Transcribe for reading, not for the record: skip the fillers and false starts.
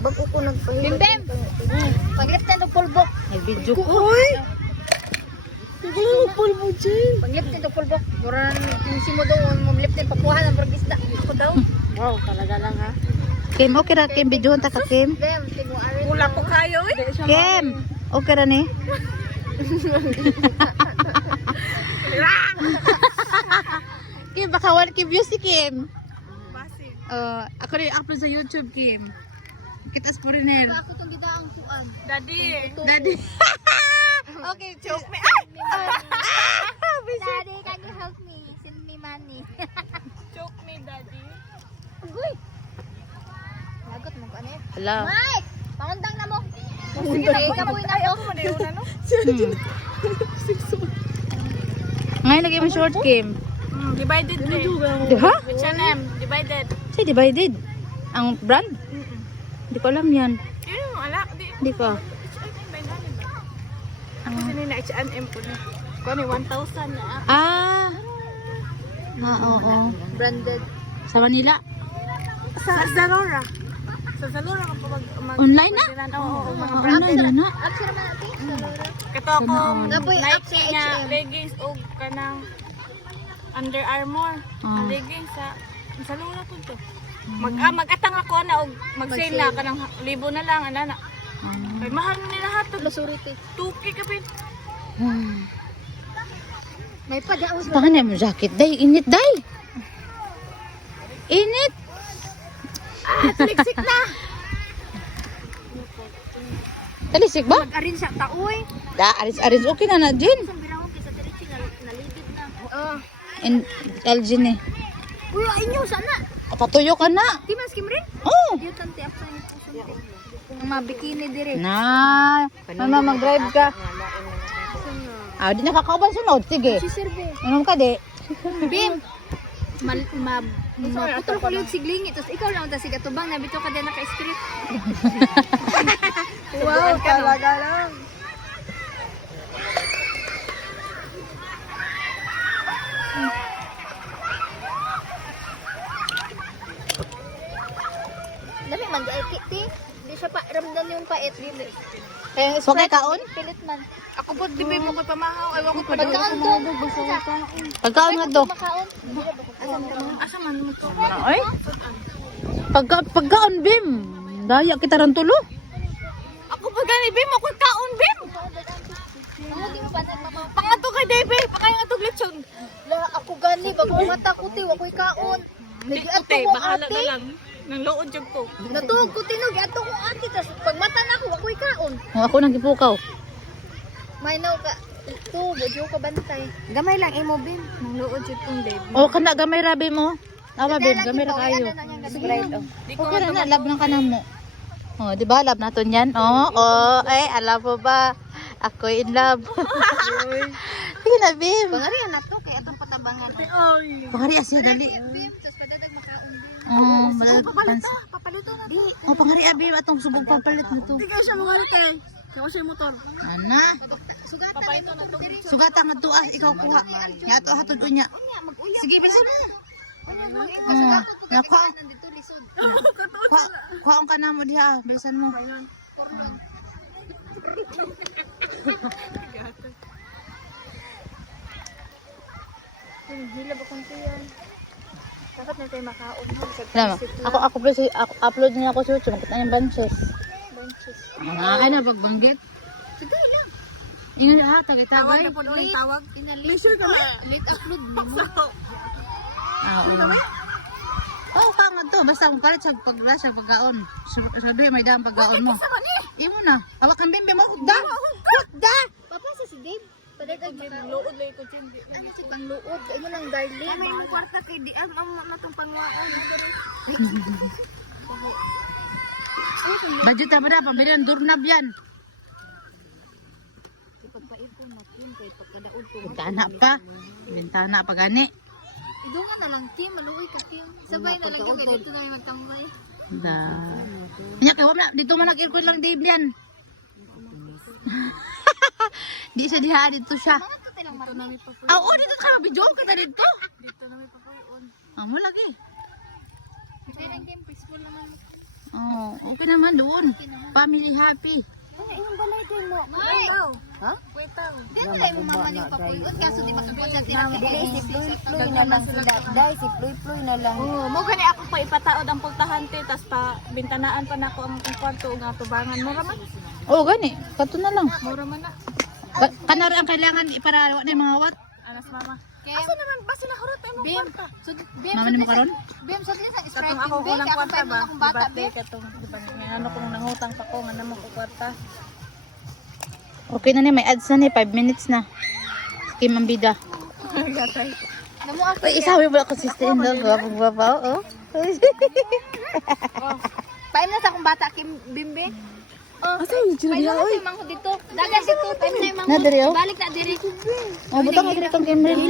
Bago ko nagpahilot. Bimbim! Paglip tayo ng pulbok. May video ko. Uy! Hindi mo pulbo dyan. Paglip tayo ng pulbok. Mura yung simo daw, mamlip tayo pakuha ng isda. Ito daw. Wow, talaga lang ha. Kim, okay ra Kim, video ta ka Kim. Bem, tigo arin. Pula po kayo eh. Kim, okay ra ni? Kim, baka 1K views si Kim. Basin. Ako rin upload sa YouTube, Kim. Kitas foreigner. Ako itong gidaang tuan. Daddy. Daddy. Okay, Choke me. Daddy, can you help me? Send me money. Choke me, daddy. Uy! Lagot mo ka na eh. Hello. Mike! Pangundang na mo. Sige na, ikapoy na ako. Maniuna no? Ngayon lagi mo short, Kim. Divided eh. Ha? Which M? Divided. Si divided. Ang brand? Hindi ko alam yan. Yun yung ala. Hindi ko. Ako sinin na H&M po na. Kung ano 1,000 na ako. Oo. Branded. Sa Manila. Sa Zalora. Sa Zalora ka pa Online na? Oo, mga Oo, branded. online na. Apsi naman natin. Kato akong Napoy, Nike apsi nga H&M. leggings o kanang Under Armour. Ah. Leggings sa Zalora po to. Mag-atang ako na og mag-sale na kanang 1,000 na lang ana na. Ay mahal na nila hato. Lasurite. 2K ka pin. May padaos mo. Pangan mo jacket, day. Init, day. Init. Taliksik na. Talisik ba? Arin siya taoy. Da, aris-aris. Okay na na, Jin. Sa birang ko sa taliksik nalibid na. In LG ni. Uy, inyo sana. Patuyo ka na. Di mas kimrin? Oh. Diyo tanti apsa ni puso. Ang mabikini dire. Na. Mama, mag-drive ka. Di na kakauban sunod. Sige. Si Sirbe. Inom ka, di. Bim. Maputol ko yung siglingi. Tapos ikaw lang tapos sigatubang. Nabito ka din naka-script. Wow, talaga lang. Dami man di ti. Di siya pa ramdam yung pait. Kaya okay kaon? Pilit man. Ako po di ba mo ko pamahaw. Ay wako pa Pagkaon to. Pagkaon nga do. Makaon. Asa man mo to? Ay. Pagkaon, Bim. Daya kita ran tulo. Ako pa gani bim ako kaon bim. Mga di mo pa na Pangato kay Debe, pangay nga tog lechon. La ako gani bago mata ko ti wakoy kaon. Hindi Nagi ato ate, ko bahala ate. na lang. Nang lood jud ko. Natuog ko tinog ato ko ate tas pag mata na ako wakoy kaon. Ako nang gipukaw. May naw ka. Ito, budyo ka bantay. Gamay lang imo bim. Nang lood jud kong Debe. O kana gamay rabi mo. Tama, Bim. Gamay ra kayo. Di ko Okay na, lab ng kanang mo. Oh, di ba? Lab naton yan. Oh, ay, alam mo ba? Ako in love. Sige na, Bim. Pangarihan na to kay atong patabangan. Ay. Pangari asya, dali. Bim, tas padadag makaon bim. Oh, malalat. Papaluto na. Oh, pangari Bim. Atong subong papalit na to. Di kayo siya mga rite. Kaya siya motor. Ana. Sugatan Papaito na to. Sugata nga to, ikaw kuha. Ya to hatod unya. Sige, bisa na. Nakuha. nandito lisod. Kuha ka na mo diha. Bilisan mo. Hilab akong tiyan. Dapat na tayo makaon mo sa Alam mo, ako upload niya ako sa YouTube. Makita yung bunches. benches. Ay na, pagbanggit. Sige lang. Ingat ha, tagay-tagay. po doon yung tawag. Make sure ka na. Late upload mo. Oo. Oo, kangad to. Basta kung palit sa paglasya, pagkaon. Sabi, may daan pagkaon mo. Imo na. Hawak kang bimbi mo. Hugda! Hugda! Papa si Dave. Padadag makaon. Lood lang ko dyan. Ano si pangluod? Ano lang darling? May mo kwarta kay di am na tong pangwaon. Budget na ba na? Pambili ng doorknob yan. Ipagpait ko makin kay pagkadaod ko. Bintana pa. Bintana pa gani. Dunga na lang Kim, maluoy ka Kim. Sabay na lang kami dito na yung magtambay. Da. Nya kay wala dito man nag-aircon lang Dave yan. Di siya diha dito siya. Mga to tilang marami. Oo, dito ka video kita dito. Dito na may papuyon. Amo lagi. Kaya lang Kim, peaceful naman. Oh, okay naman doon. Family happy. Yung balay din mo. Ha? Wait lang. Di ba tayo mamaman yung papuyon? Kaso di ba kapon sa Dili si Ploy na lang sila. Dai si Ploy na lang. Oo, mo gani ako pa ipataod ang pultahan te tas pa bintanaan pa nako ang kwarto nga tubangan mura man. Oh, gani. Kato na lang. Mura man na. Kanaro ang kailangan iparawa na yung mga wat. Anas mama. Asa naman ba sila hurot ay mo kwarta? Bim, Mama ni mo karon? Bim, sa din sa Katong Sprite ako Bim, kunang kaya kwarta akong ba? akong bata, Dibate Bim. katong di ba ano kung nangutang pa ko nga namo ko kwarta. Okay na ni, may ads na ni. 5 minutes na. Kim ang bida. Gatay. Namo ako. Uy, isabi mo ako sister in love. Wapag babaw, oh. Paim na sa akong bata Kim Bimbe. Oh, Asa yung may Julia, naman oy. si Mangho dito. Dagan dito, paim na yung Mangho. Na, diri, oh. Balik na diri. Oh, butang ka dito kang Cameron.